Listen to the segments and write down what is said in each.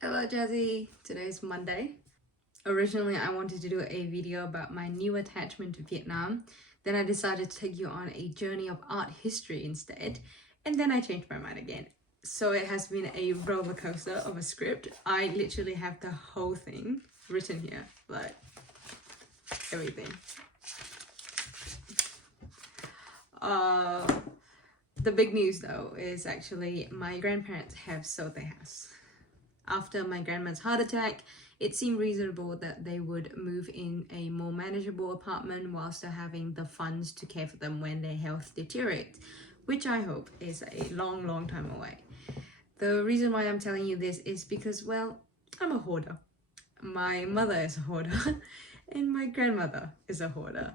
Hello Jazzy, today's Monday. Originally I wanted to do a video about my new attachment to Vietnam, then I decided to take you on a journey of art history instead, and then I changed my mind again. So it has been a roller coaster of a script. I literally have the whole thing written here, like everything. The big news though is actually my grandparents have sold their house. After my grandma's heart attack, it seemed reasonable that they would move in a more manageable apartment while still having the funds to care for them when their health deteriorates, which I hope is a long time away. The reason why I'm telling you this is because, well, I'm a hoarder. My mother is a hoarder and my grandmother is a hoarder.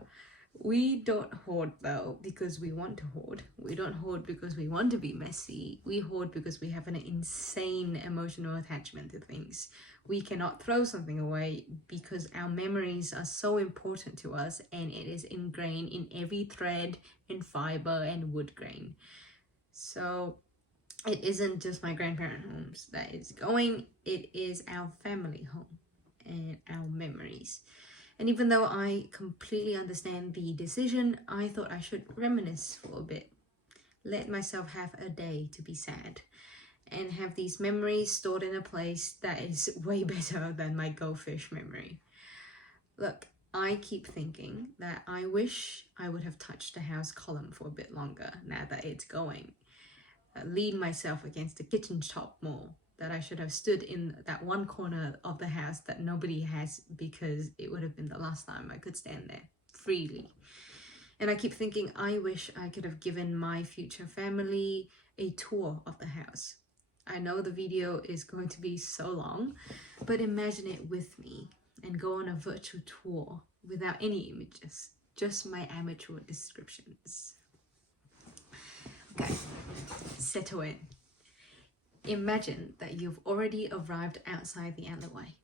We don't hoard though because we want to hoard. We don't hoard because we want to be messy. We hoard because we have an insane emotional attachment to things. We cannot throw something away because our memories are so important to us and it is ingrained in every thread and fiber and wood grain. So it isn't just my grandparent homes that is going, it is our family home and our memories. And even though I completely understand the decision, I thought I should reminisce for a bit. Let myself have a day to be sad and have these memories stored in a place that is way better than my goldfish memory. Look, I keep thinking that I wish I would have touched the house column for a bit longer now that it's going. Lean myself against the kitchen top more. That I should have stood in that one corner of the house that nobody has because it would have been the last time I could stand there freely. And I keep thinking I wish I could have given my future family a tour of the house. I know the video is going to be so long, but imagine it with me and go on a virtual tour without any images, just my amateur descriptions. Okay, settle in. Imagine that you've already arrived outside the alleyway,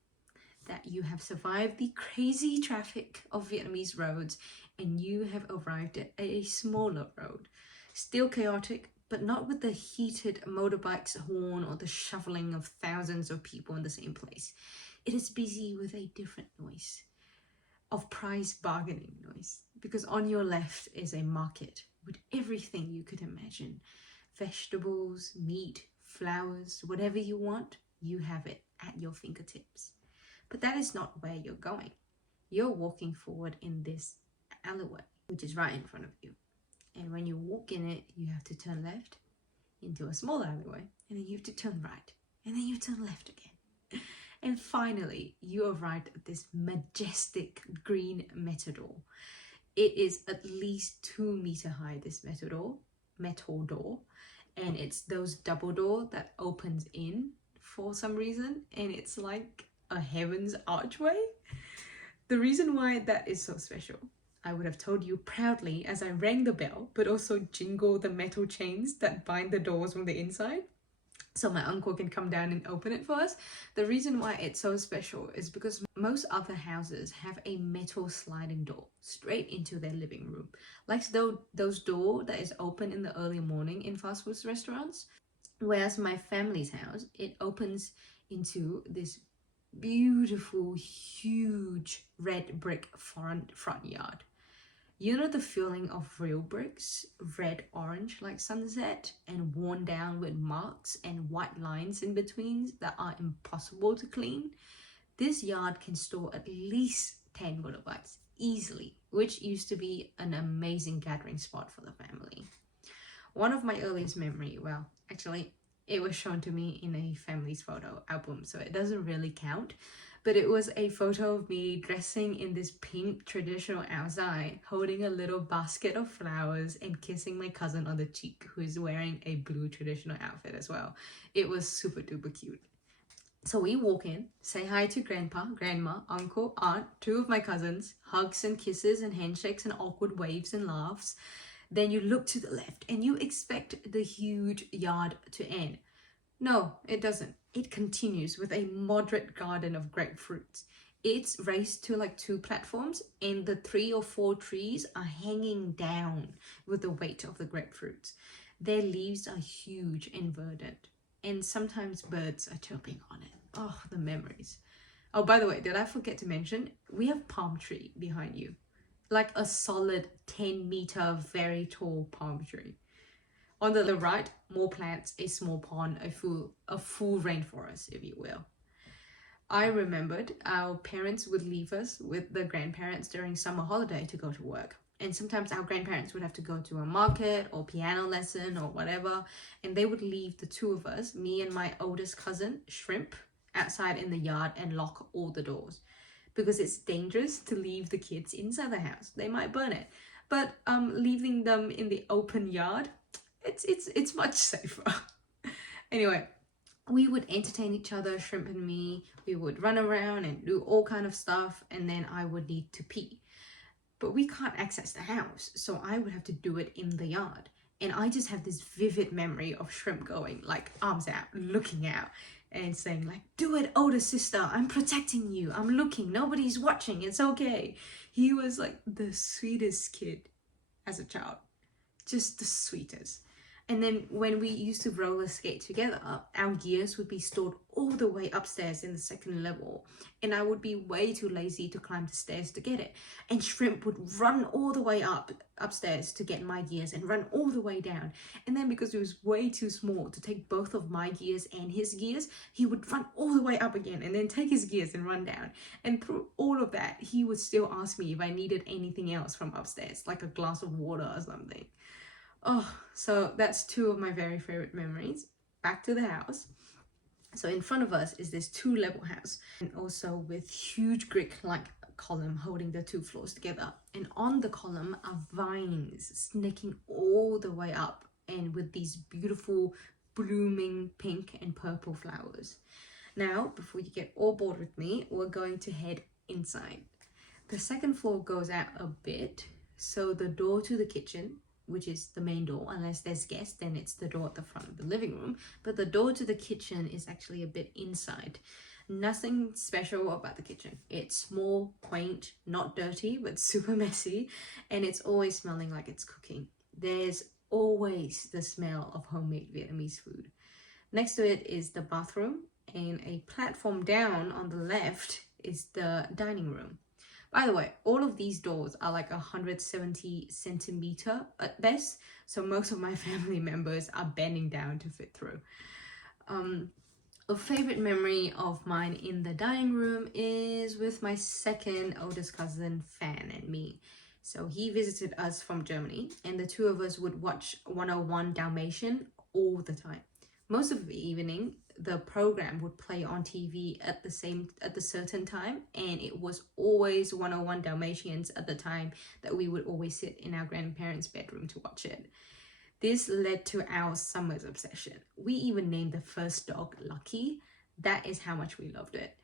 that you have survived the crazy traffic of Vietnamese roads and you have arrived at a smaller road. Still chaotic, but not with the heated motorbike's horn or the shuffling of thousands of people in the same place. It is busy with a different noise, of price bargaining noise, because on your left is a market with everything you could imagine. Vegetables, meat, flowers, whatever you want, you have it at your fingertips. But that is not where you're going. You're walking forward in this alleyway, which is right in front of you. And when you walk in it, you have to turn left into a small alleyway, and then you have to turn right, and then you turn left again. And finally, you arrived at this majestic green metal door. It is at least 2 meters high, this metal door. And it's those double door that opens in for some reason, and it's like a heaven's archway. The reason why that is so special, I would have told you proudly as I rang the bell, but also jingle the metal chains that bind the doors from the inside, so my uncle can come down and open it for us. The reason why it's so special is because most other houses have a metal sliding door straight into their living room, like those door that is open in the early morning in fast food restaurants. Whereas my family's house, it opens into this beautiful, huge red brick front yard. You know the feeling of real bricks, red orange like sunset and worn down with marks and white lines in between that are impossible to clean? This yard can store at least 10 motorbikes easily, which used to be an amazing gathering spot for the family. One of my earliest memory, well, actually, it was shown to me in a family's photo album, so it doesn't really count. But it was a photo of me dressing in this pink traditional outside, holding a little basket of flowers and kissing my cousin on the cheek, who is wearing a blue traditional outfit as well. It was super duper cute. So we walk in, say hi to grandpa, grandma, uncle, aunt, 2 of my cousins, hugs and kisses and handshakes and awkward waves and laughs. Then you look to the left and you expect the huge yard to end. No, it doesn't. It continues with a moderate garden of grapefruits. It's raised to like 2 platforms and the 3 or 4 trees are hanging down with the weight of the grapefruits. Their leaves are huge and verdant, and sometimes birds are chirping on it. Oh, the memories. Oh, by the way, did I forget to mention, we have palm tree behind you. Like a solid 10-meter, very tall palm tree. On the right, more plants, a small pond, a full rainforest, if you will. I remembered our parents would leave us with the grandparents during summer holiday to go to work. And sometimes our grandparents would have to go to a market or piano lesson or whatever. And they would leave the two of us, me and my oldest cousin, Shrimp, outside in the yard and lock all the doors. Because it's dangerous to leave the kids inside the house. They might burn it. But leaving them in the open yard, it's much safer. Anyway, we would entertain each other, Shrimp and me. We would run around and do all kind of stuff, and then I would need to pee. But we can't access the house, so I would have to do it in the yard. And I just have this vivid memory of Shrimp going, like, arms out, looking out, and saying, like, do it, older sister, I'm protecting you, I'm looking, nobody's watching, it's okay. He was like the sweetest kid as a child, just the sweetest. And then when we used to roller skate together, our gears would be stored all the way upstairs in the second level. And I would be way too lazy to climb the stairs to get it. And Shrimp would run all the way upstairs to get my gears and run all the way down. And then because it was way too small to take both of my gears and his gears, he would run all the way up again and then take his gears and run down. And through all of that, he would still ask me if I needed anything else from upstairs, like a glass of water or something. Oh, so that's two of my very favorite memories. Back to the house. So in front of us is this 2-level house, and also with huge brick-like column holding the 2 floors together. And on the column are vines snaking all the way up, and with these beautiful blooming pink and purple flowers. Now, before you get all bored with me, we're going to head inside. The second floor goes out a bit, so the door to the kitchen, which is the main door, unless there's guests, then it's the door at the front of the living room. But the door to the kitchen is actually a bit inside. Nothing special about the kitchen. It's small, quaint, not dirty, but super messy. And it's always smelling like it's cooking. There's always the smell of homemade Vietnamese food. Next to it is the bathroom, and a platform down on the left is the dining room. By the way, all of these doors are like 170 centimeter at best, so most of my family members are bending down to fit through. A favorite memory of mine in the dining room is with my second oldest cousin, Fan, and me. So he visited us from Germany, and the two of us would watch 101 Dalmatian all the time. Most of the evening, the program would play on TV at the certain time, and it was always 101 Dalmatians at the time that we would always sit in our grandparents' bedroom to watch it. This led to our summer's obsession. We even named the first dog Lucky. That is how much we loved it.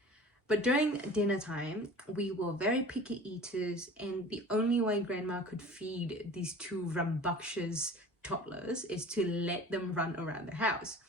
But during dinner time, we were very picky eaters, and the only way grandma could feed these 2 rambunctious toddlers is to let them run around the house.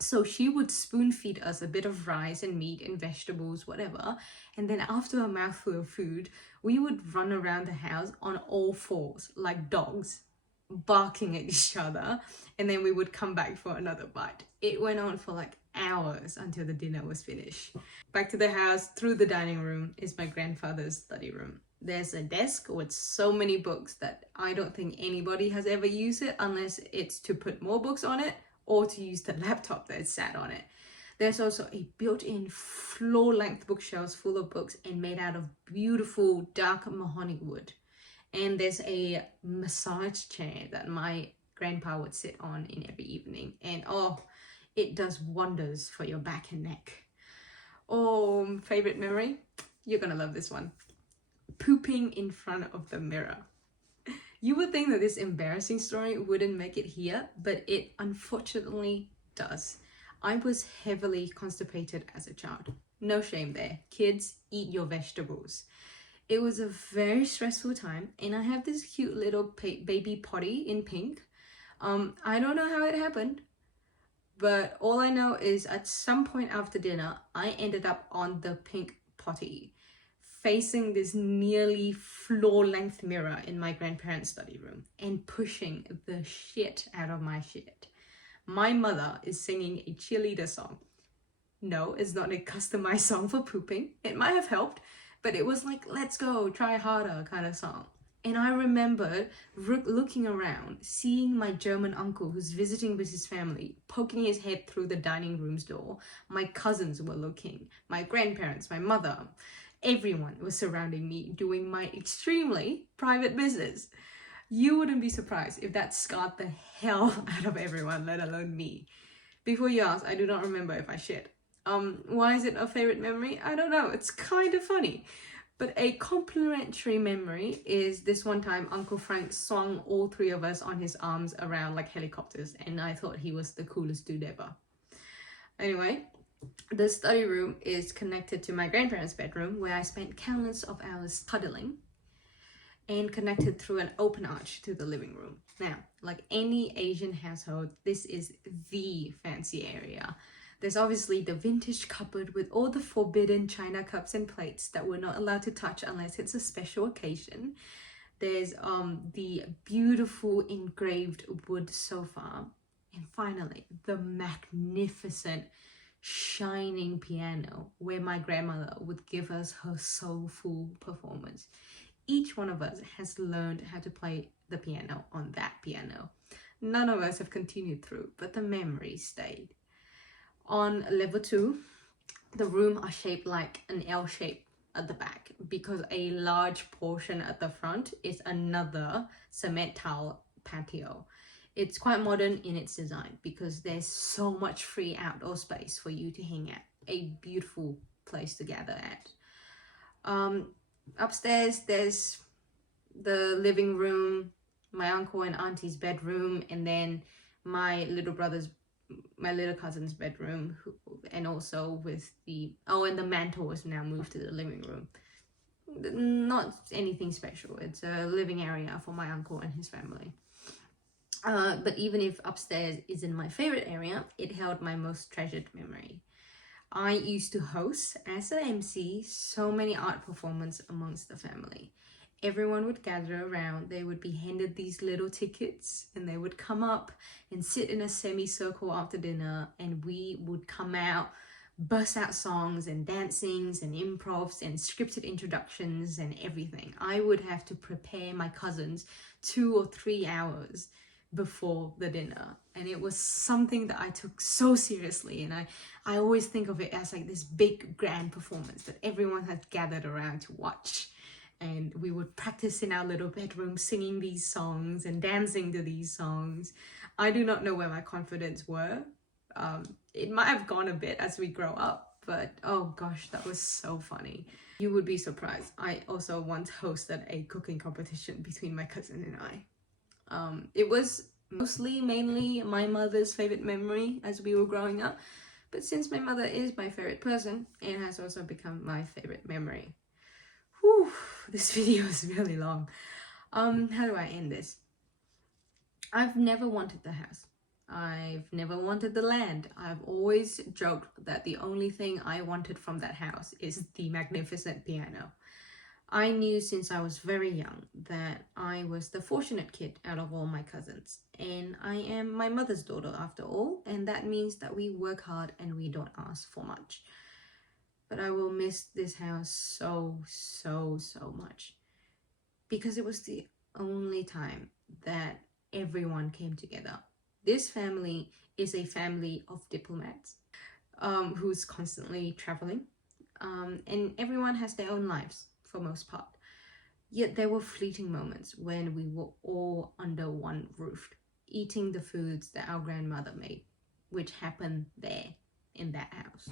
So she would spoon feed us a bit of rice and meat and vegetables, whatever. And then after a mouthful of food, we would run around the house on all 4s like dogs, barking at each other. And then we would come back for another bite. It went on for like hours until the dinner was finished. Back to the house, through the dining room is my grandfather's study room. There's a desk with so many books that I don't think anybody has ever used it unless it's to put more books on it or to use the laptop that sat on it. There's also a built-in floor-length bookshelves full of books and made out of beautiful dark mahogany wood. And there's a massage chair that my grandpa would sit on in every evening. And oh, it does wonders for your back and neck. Oh, favorite memory? You're gonna love this one. Pooping in front of the mirror. You would think that this embarrassing story wouldn't make it here, but it unfortunately does. I was heavily constipated as a child. No shame there. Kids, eat your vegetables. It was a very stressful time, and I have this cute little baby potty in pink. I don't know how it happened, but all I know is at some point after dinner, I ended up on the pink potty, facing this nearly floor-length mirror in my grandparents' study room and pushing the shit out of my shit. My mother is singing a cheerleader song. No, it's not a customized song for pooping. It might have helped, but it was like, let's go, try harder kind of song. And I remember looking around, seeing my German uncle who's visiting with his family, poking his head through the dining room's door. My cousins were looking, my grandparents, my mother. Everyone was surrounding me, doing my extremely private business. You wouldn't be surprised if that scarred the hell out of everyone, let alone me. Before you ask, I do not remember if I shit. Why is it a favorite memory? I don't know, it's kind of funny. But a complimentary memory is this one time Uncle Frank swung all three of us on his arms around like helicopters, and I thought he was the coolest dude ever. Anyway, the study room is connected to my grandparents' bedroom, where I spent countless of hours cuddling, and connected through an open arch to the living room. Now, like any Asian household, this is the fancy area. There's obviously the vintage cupboard with all the forbidden china cups and plates that we're not allowed to touch unless it's a special occasion. There's the beautiful engraved wood sofa. And finally, the magnificent shining piano where my grandmother would give us her soulful performance. Each one of us has learned how to play the piano on that piano. None of us have continued through, but the memories stayed. On level 2, the rooms are shaped like an L shape at the back because a large portion at the front is another cement tile patio. It's quite modern in its design because there's so much free outdoor space for you to hang at. A beautiful place to gather at. Upstairs, there's the living room, my uncle and auntie's bedroom, and then my little cousin's bedroom, and also with and the mantle was now moved to the living room. Not anything special. It's a living area for my uncle and his family. But even if upstairs isn't my favorite area, it held my most treasured memory. I used to host, as an MC, so many art performances amongst the family. Everyone would gather around, they would be handed these little tickets, and they would come up and sit in a semicircle after dinner, and we would come out, burst out songs and dancings and improvs and scripted introductions and everything. I would have to prepare my cousins 2 or 3 hours before the dinner, and it was something that I took so seriously, and I always think of it as like this big grand performance that everyone had gathered around to watch. And we would practice in our little bedroom singing these songs and dancing to these songs. I do not know where my confidence were. It might have gone a bit as we grow up, but oh gosh, that was so funny. You would be surprised. I also once hosted a cooking competition between my cousin and I. It was mainly my mother's favorite memory as we were growing up, but since my mother is my favorite person, it has also become my favorite memory. Whew, this video is really long. How do I end this? I've never wanted the house. I've never wanted the land. I've always joked that the only thing I wanted from that house is the magnificent piano. I knew since I was very young that I was the fortunate kid out of all my cousins, and I am my mother's daughter after all, and that means that we work hard and we don't ask for much. But I will miss this house so much, because it was the only time that everyone came together. This family is a family of diplomats who's constantly traveling, and everyone has their own lives for most part. Yet there were fleeting moments when we were all under one roof, eating the foods that our grandmother made, which happened there in that house.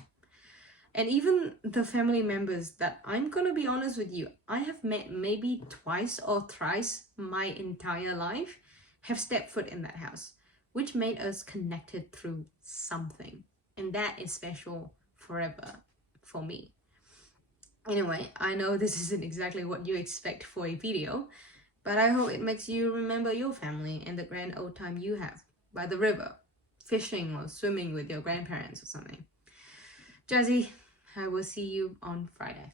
And even the family members that, I'm gonna be honest with you, I have met maybe twice or thrice my entire life, have stepped foot in that house, which made us connected through something. And that is special forever for me. Anyway, I know this isn't exactly what you expect for a video, but I hope it makes you remember your family and the grand old time you have by the river, fishing or swimming with your grandparents or something. Jazzy, I will see you on Friday.